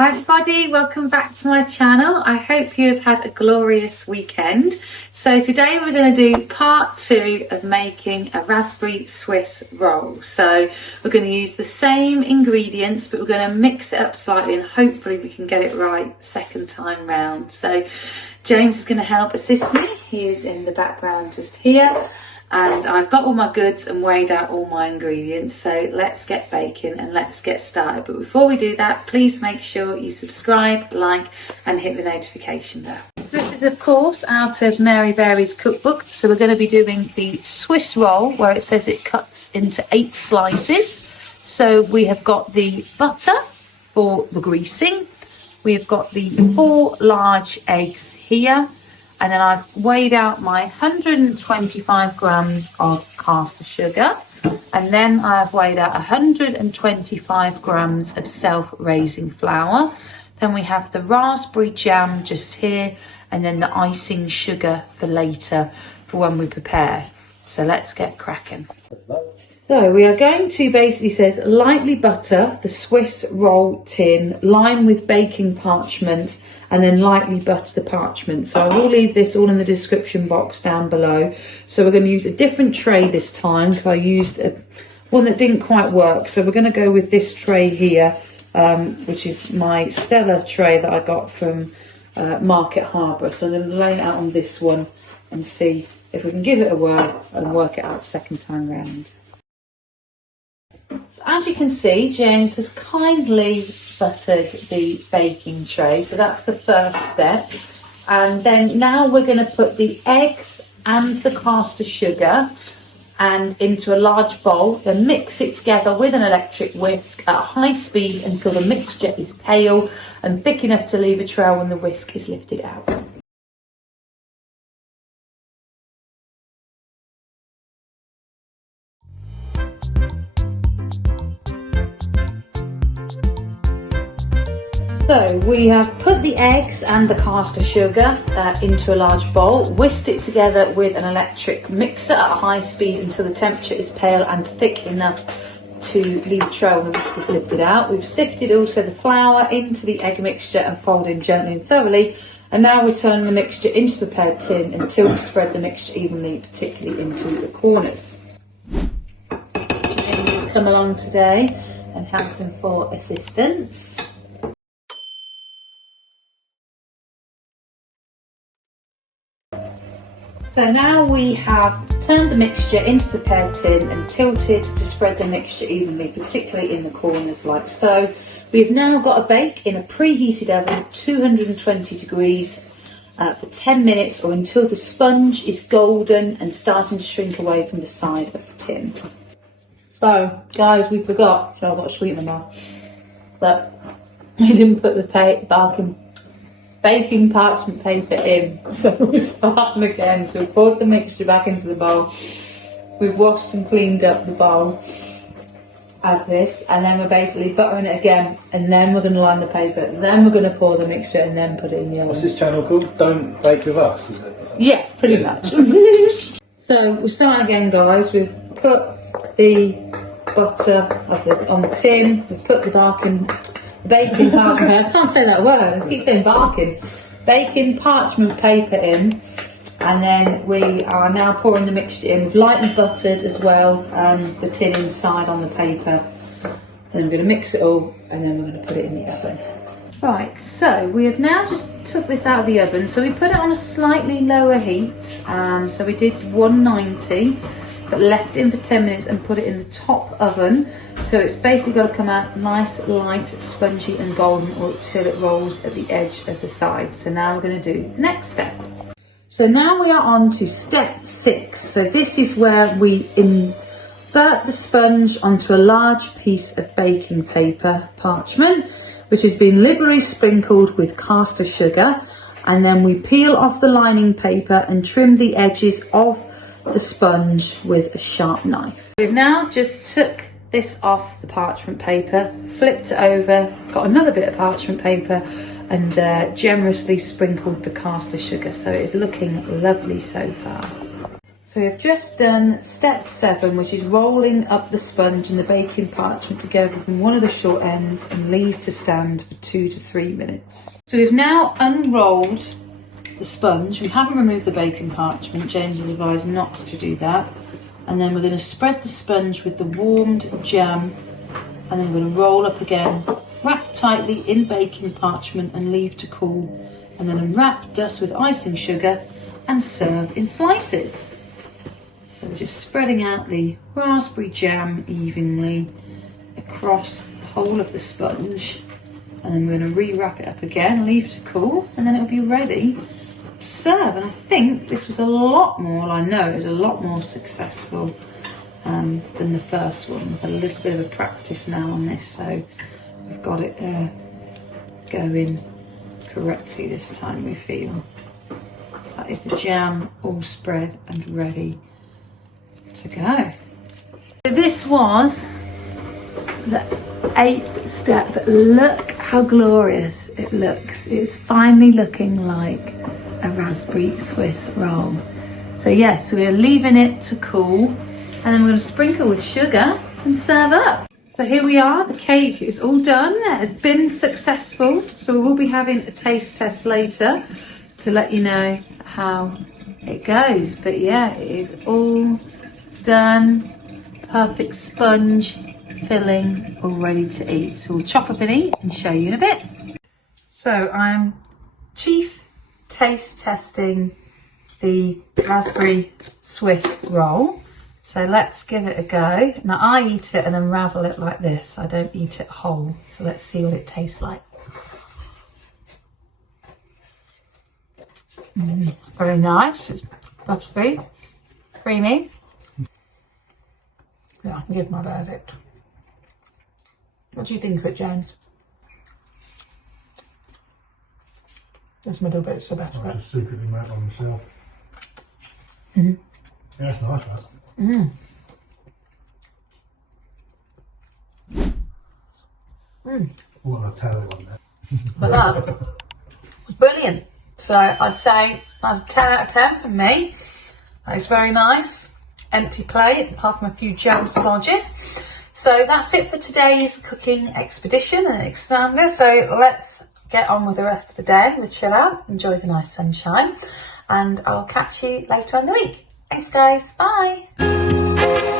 Hi everybody, welcome back to my channel. I hope you have had a glorious weekend. So today we're going to do part 2 of making a raspberry Swiss roll. So we're going to use the same ingredients, but we're going to mix it up slightly and hopefully we can get it right second time round. So James is going to help assist me. He is in the background just here. And I've got all my goods and weighed out all my ingredients, so let's get baking and let's get started. But before we do that, please make sure you subscribe, like and hit the notification bell. This is of course out of Mary Berry's cookbook, so we're going to be doing the Swiss roll where it says it cuts into 8 slices. So we have got the butter for the greasing, we've got the 4 large eggs here. And then I've weighed out my 125 grams of caster sugar. And then I've weighed out 125 grams of self-raising flour. Then we have the raspberry jam just here. And then the icing sugar for later for when we prepare. So let's get cracking. So we are going to basically says lightly butter the Swiss roll tin, line with baking parchment, and then lightly butter the parchment. So I will leave this all in the description box down below. So we're going to use a different tray this time because I used one that didn't quite work. So we're going to go with this tray here, which is my Stella tray that I got from Market Harbour. So I'm going to lay it out on this one and see if we can give it a whirl and work it out second time round. So as you can see, James has kindly buttered the baking tray, so that's the first step. And then now we're going to put the eggs and the caster sugar and into a large bowl and mix it together with an electric whisk at high speed until the mixture is pale and thick enough to leave a trail when the whisk is lifted out. So we have put the eggs and the caster sugar into a large bowl, whisked it together with an electric mixer at high speed until the temperature is pale and thick enough to leave a trail when the whisk is lifted out. We've sifted also the flour into the egg mixture and folded in gently and thoroughly. And now we're turning the mixture into the prepared tin until we spread the mixture evenly, particularly into the corners. James has come along today and helping for assistance. So now we have turned the mixture into the prepared tin and tilted to spread the mixture evenly, particularly in the corners like so. We've now got to bake in a preheated oven at 220 degrees for 10 minutes or until the sponge is golden and starting to shrink away from the side of the tin. So guys, we forgot, so I've got to sweeten them off, but we didn't put the baking parchment paper in, so we're starting again. So we've poured the mixture back into the bowl, we've washed and cleaned up the bowl of this, and then we're basically buttering it again, and then we're going to line the paper, then we're going to pour the mixture and then put it in the oven. What's this channel called? Don't Bake With Us, is it? Yeah, pretty much. So we're starting again guys. We've put the butter on the tin, we've put the baking parchment paper, I can't say that word, I keep saying barking. Baking parchment paper in, and then we are now pouring the mixture in. We've lightly buttered as well the tin inside on the paper. Then we're going to mix it all and then we're going to put it in the oven. Right, so we have now just took this out of the oven. So we put it on a slightly lower heat. So we did 190, but left it in for 10 minutes and put it in the top oven. So it's basically got to come out nice, light, spongy and golden until it rolls at the edge of the side. So now we're going to do the next step. So now we are on to step 6. So this is where we invert the sponge onto a large piece of baking paper parchment, which has been liberally sprinkled with caster sugar. And then we peel off the lining paper and trim the edges of the sponge with a sharp knife. We've now just took this off the parchment paper, flipped it over, got another bit of parchment paper and generously sprinkled the caster sugar, so it is looking lovely so far. So So we've just done step 7, which is rolling up the sponge and the baking parchment together from one of the short ends and leave to stand for 2 to 3 minutes. So we've now unrolled the sponge. We haven't removed the baking parchment. James has advised not to do that. And then we're going to spread the sponge with the warmed jam, and then we're going to roll up again, wrap tightly in baking parchment and leave to cool, and then unwrap, dust with icing sugar and serve in slices. So we're just spreading out the raspberry jam evenly across the whole of the sponge, and then we're going to re-wrap it up again, leave it to cool, and then it'll be ready to serve. And I think this was a lot more, well, I know it was a lot more successful than the first one. I've had a little bit of a practice now on this, so we've got it going correctly this time, we feel. So that is the jam all spread and ready to go. So this was the 8th step, but look how glorious it looks. It's finally looking like a raspberry Swiss roll. So yeah, so we're leaving it to cool, and then we're going to sprinkle with sugar and serve up. So here we are, the cake is all done. It has been successful, so we will be having a taste test later to let you know how it goes. But yeah, it is all done, perfect sponge filling, all ready to eat. So we'll chop up and eat and show you in a bit. So I'm chief taste testing the raspberry Swiss roll. So let's give it a go. Now I eat it and unravel it like this. I don't eat it whole. So let's see what it tastes like. Very nice. It's buttery, creamy. Yeah, I can give my verdict. What do you think of it, James? This middle bit's the best bit. I just secretly made on myself. Mm-hmm. Yeah, it's nice, that. Mm. What a terrible one there. But that was brilliant. So I'd say that's a 10 out of 10 for me. That is very nice. Empty plate, apart from a few jam splodges. So that's it for today's cooking expedition and expander. So let's get on with the rest of the day, the chill out, enjoy the nice sunshine, and I'll catch you later in the week. Thanks guys, bye.